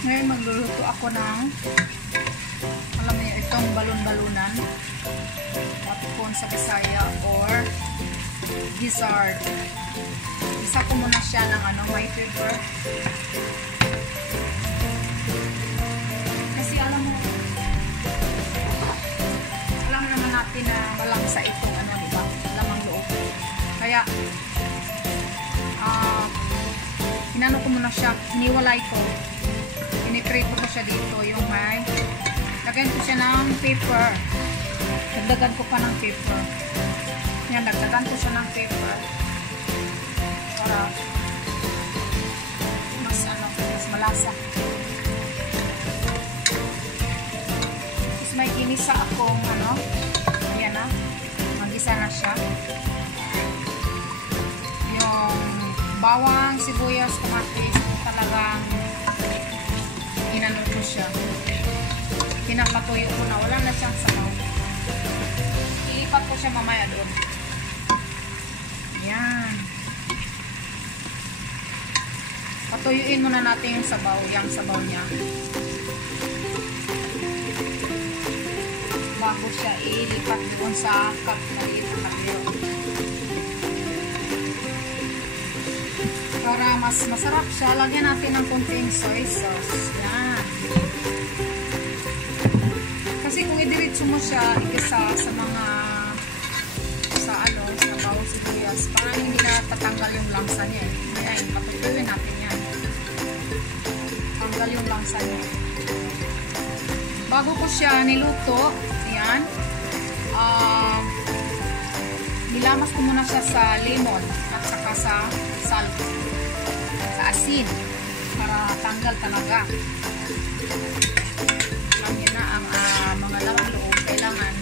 Ngayon magluluto ako ng, alam niyo, itong balon-balunan. Patipon sa Bisaya or gizzard. Isa ko muna siya ng may pepper. Kasi alam naman natin na malangsa itong diba? Lamang loob. Kaya, hinano ko muna siya, hiniwalay ko. Piniprito ko siya dito, yung may, lagyan ko siya ng pepper. Dagdagan ko pa ng pepper. Yan, dagdagan ko siya ng pepper. Para mas malasa. Tapos may ginisa akong ayan na, mag-isa na siya. Yung bawang, sibuyas, kamatis, talagang inano ko siya. Pinapatuyo ko na, wala na siyang sabaw. Ilipat ko siya mamaya doon. Yan. Patuyuin muna natin yung sabaw niya. Bago siya ilipat doon sa maliit na kalero. Para mas masarap siya, lagyan natin ng konting soy sauce. Yan. Kasi kung idiretso mo siya, ikisa sa mga sa bawang sibuyas, parang hindi na tatanggal yung langsa niya. Ayan, patutulin natin yan. Tanggal yung langsa niya. Bago ko siya niluto, ayan, nilamas ko muna siya sa lemon at saka sa salt, sa asin, para tanggal talaga. Alam niyo na ang mga lamang loob, kailangan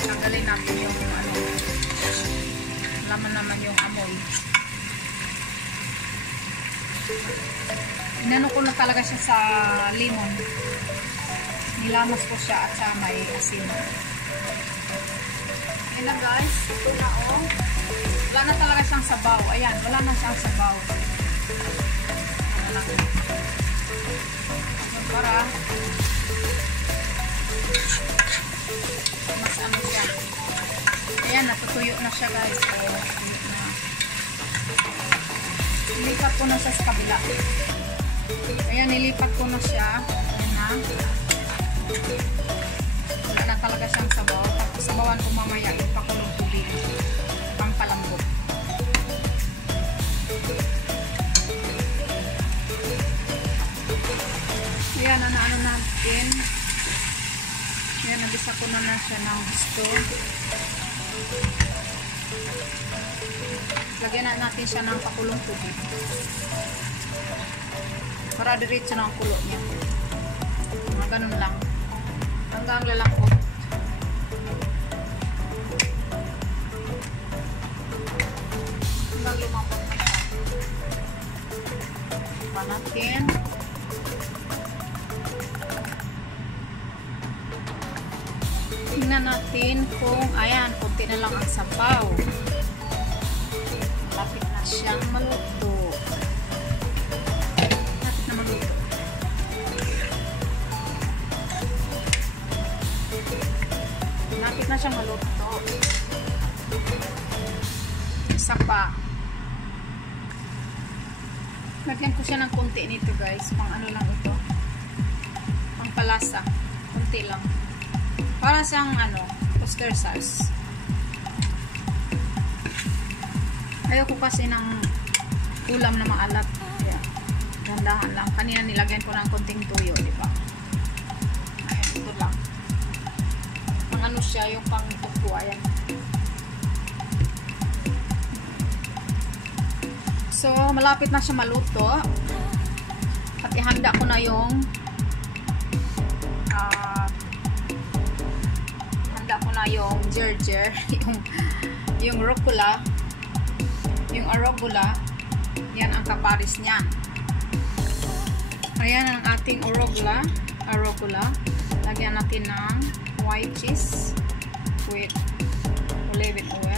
tanggalin natin yung laman naman yung amoy. Inano ko na talaga siya sa lemon. Nilamas ko siya at sa may asin. Ayan na guys, ito na wala na talaga siyang sabaw. Ayan, wala na siyang sabaw. Para mas siya. Ayan, natutuyo na siya guys. Nilipat ko na siya sa kabila. Ayan, nilipat ko na siya. Ayan na. Wala na talaga siyang sabaw. Tapos sabawan ko mamaya yung pakulong tubig. Pampalambot. Ayan, ano natin. Ayan, nabisa ko na siya ng gusto. Lagyan na natin siya ng pakulong tubig. Para diretso na ang kulo niya. Ganun lang. Hanggang lalakot. Hanggang lumapot na siya. Pa natin. Tingnan natin kung, ayan, kunti na lang ang sabaw. Malapit na siyang maluto. Malapit na maluto. Malapit na siyang maluto. Isa pa. Lagyan ko siya ng kunti nito guys. Pang ano lang ito. Pang palasa. Kunti lang. Para siyang oyster sauce. Ayoko kasi ng ulam na maalat. Kaya, gandahan lang. Kanina nilagyan ko ng konting tuyo, di ba? Ayan, ito lang. Pang siya, yung pang tuko. Ayan. So, malapit na siya maluto. At ihanda ko na yung yung gerger, yung rucola, yung arugula. Yan ang kaparis niya. Ayan ang ating arugula. Lagyan natin ng white cheese with olive oil.